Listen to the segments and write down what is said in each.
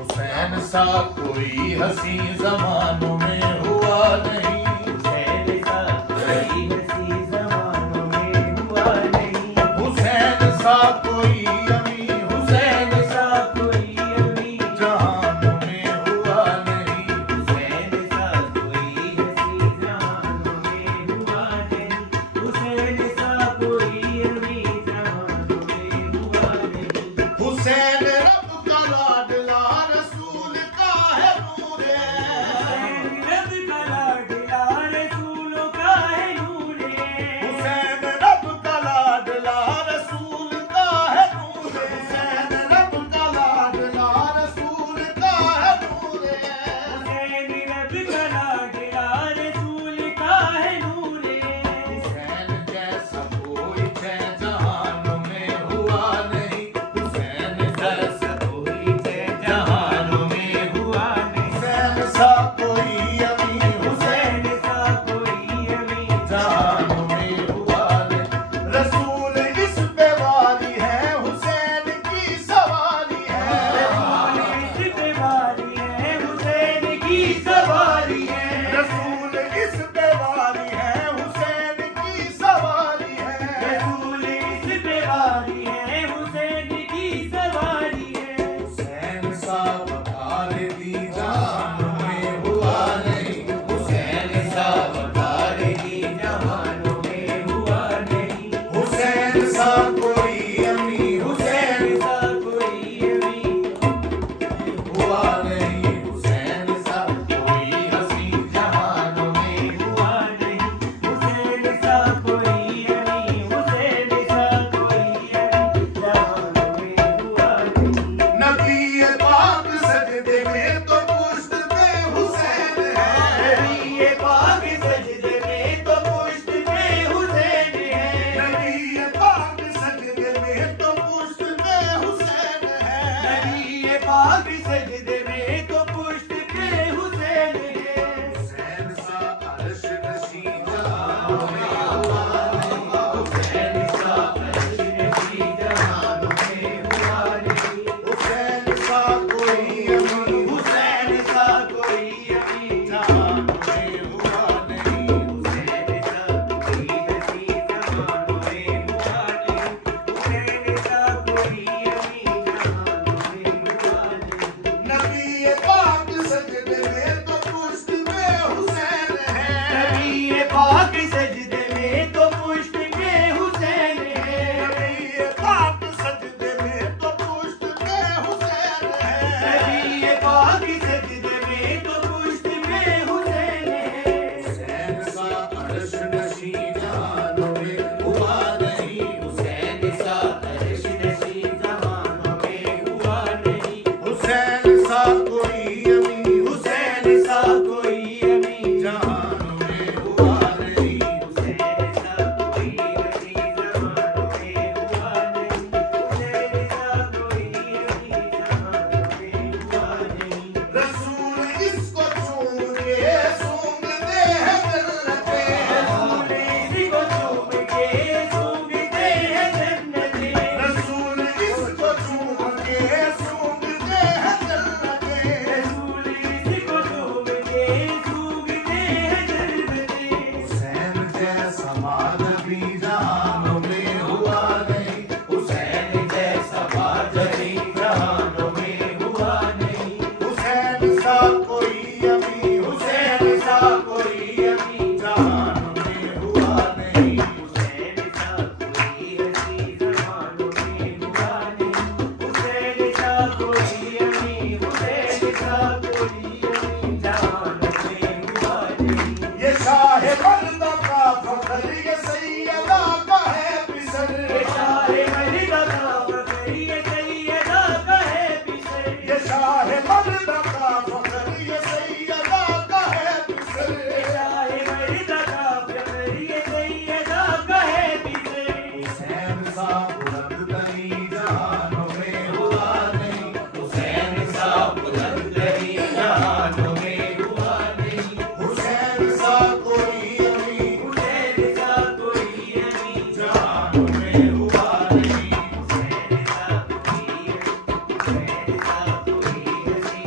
हुसैन सा कोई हसी जमानों में हुआ नहीं, हुसैन सा कोई हसी जमानों में हुआ नहीं, हुसैन सा कोई अमी, हुसैन सा कोई अमी जहानों में हुआ नहीं, हुसैन सा कोई हसी जमानों में हुआ नहीं, हुसैन सा कोई अमी जमानों में हुआ नहीं। हुसैन रब का लाडला रसूल का है नूरे, रब का लाडला रसूल का है नूरे, हुसैन रब का लाडला रसूल का है नूरे, हुसैन रब का लाडला रसूल का है नूरे, हुसैन रब का लाडला रसूल का है नूरे। हुसैन जैसा कोई छह जहानों में हुआ नहीं, हुसैन जैसा कोई छह जहानों में हुआ नहीं, हुसैन सा कोई अमी, हुसैन हुसैन सा कोई अमी जहानों में हुआ नहीं, रसूल इस पे वाली है, हुसैन की सवारी है, इस पे वारी है, हुसैन की सवारी है, रसूल इस पे वाली है, हुसैन की सवारी है, रसूल इस पे वारी है, हुसैन की सवारी है। हुसैन सा वकार दी जहानों में हुआ नहीं, हुसैन सा वकार दी जहानों में हुआ नहीं, हुसैन सा कोई अमी, हुसैन सा कोई अमी हुआ नहीं, हुसैन सा कोई हसी जहानों में हुआ नहीं, हुसैन सा कोई अमी, हुसैन सा कोई अमी जहानों में हुआ नहीं। नबी पाक सजदे में तो पुश्त पे हुसैन है, नबी पाक सजदे में तो पुश्त पे हुसैन है, नबी पाक सजदे में तो पुश्त पे हुसैन है, नबी पाक सजदे में तो पुश्त पे हुसैन है। हुसैन सा अर्श नशी जहानों में हुआ नहीं, हुसैन सा अर्श नशी जहानों में हुआ नहीं, हुसैन सा कोई अमी, हुसैन सा कोई अमी जहानों में हुआ नहीं, हुसैन सा कोई हसी जहानों में हुआ नहीं, हुसैन सा कोई अमी जहानों में हुआ नहीं। नबी पाक सजदे में तो पुश्त पे हुसैन है, नबी पाक सजदे में तो पुश्त पे हुसैन है, नबी पाक सजदे में तो पुश्त पे हुसैन है, नबी पाक सजदे में तो पुश्त पे हुसैन है। हुसैन सा अर्श नशी जहानों में हुआ नहीं, हुसैन सा अर्श नशी जहानों में हुआ नहीं, हुसैन सा कोई अमी, हुसैन सा कोई अमी जहानों में हुआ नहीं, हुसैन सा कोई हसी जहानों में हुआ नहीं, हुसैन सा कोई अमी जहानों में हुआ नहीं। रसूल इसको चूम के सूंघते हैं जन्नते, रसूल इसको चूम के सूंघते हैं जन्नते, रसूल इसको चूम के सूंघते हैं जन्नते, रसूल इसको चूम के सूंघते हैं जन्नते। हुसैन जैसा माधवी जहानों में हुआ नहीं, हुसैन जैसा बादरी जहानों में हुआ नहीं, हुसैन सा कोई अमी, हुसैन सा कोई अमी जहानों में हुआ नहीं, हुसैन सा कोई हसी जहानों में हुआ नहीं, हुसैन सा कोई अमी, हुसैन सा कोई अमी जहानों में हुआ नहीं। ये शाह मर्दा का फख्र, ये सैयदा का है पिसर, ये शाहे मर्दा का फख्र, ये सैयदा का है पिसर, ये शाह मर्दा का फख्र, ये सैयदा का है पिसर, ये शाहे मर्दा का फख्र, ये सैयदा का है पिसर। हुसैन सा बुलंद तरी जहानों में हुआ नहीं, हुसैन सा बुलंदरी जहानों में हुआ नहीं, हुसैन सा कोई अमी, हुसैन सा कोई अमी जहानों में हुआ नहीं, हुसैन सा कोई अमी, हुसैन सा कोई हसी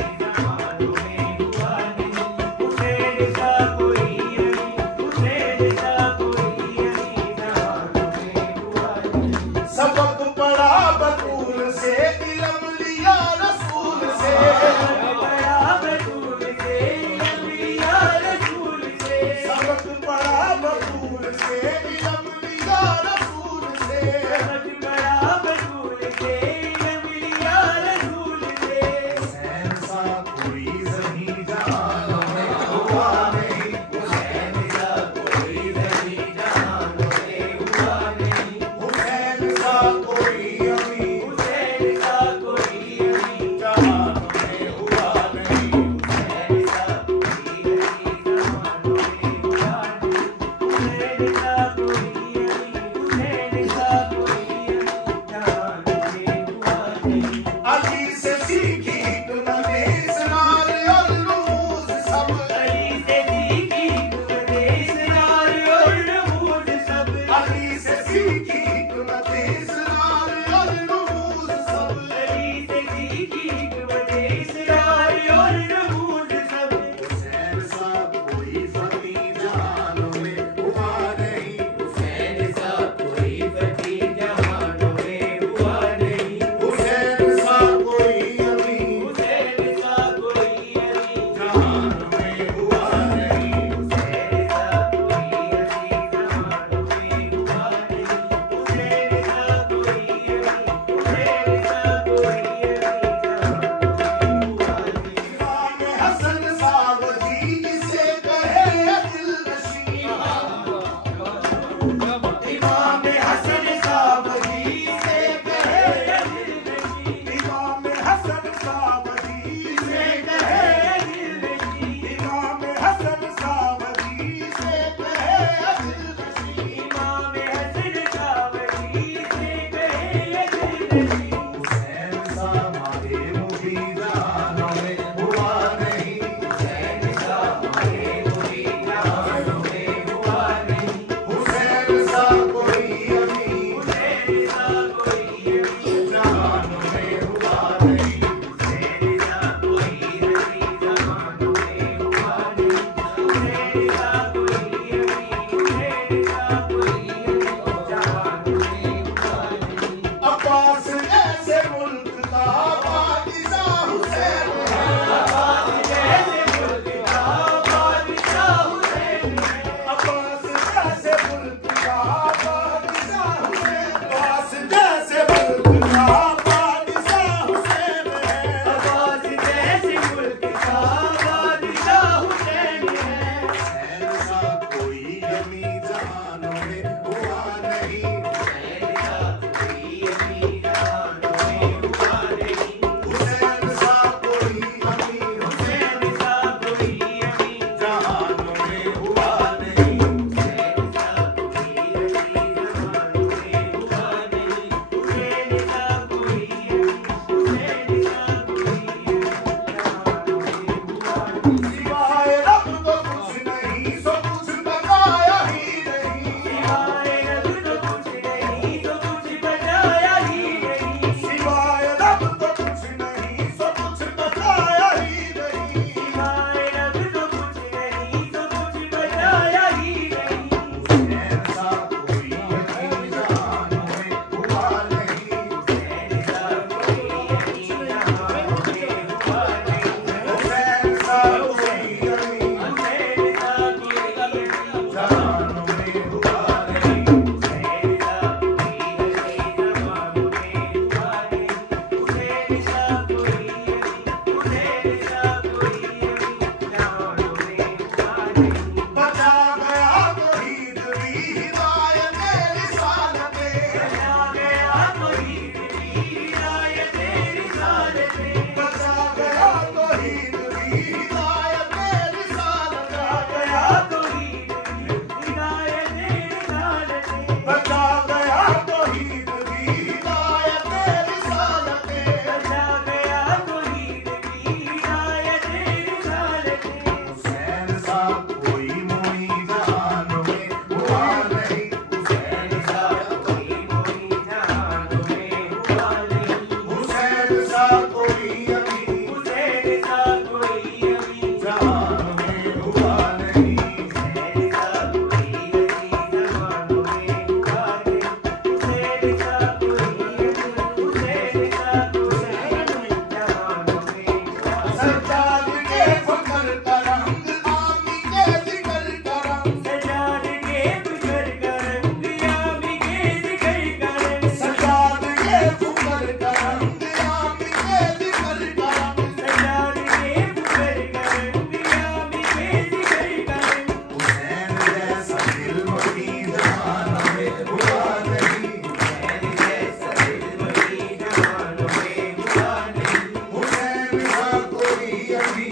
अमीर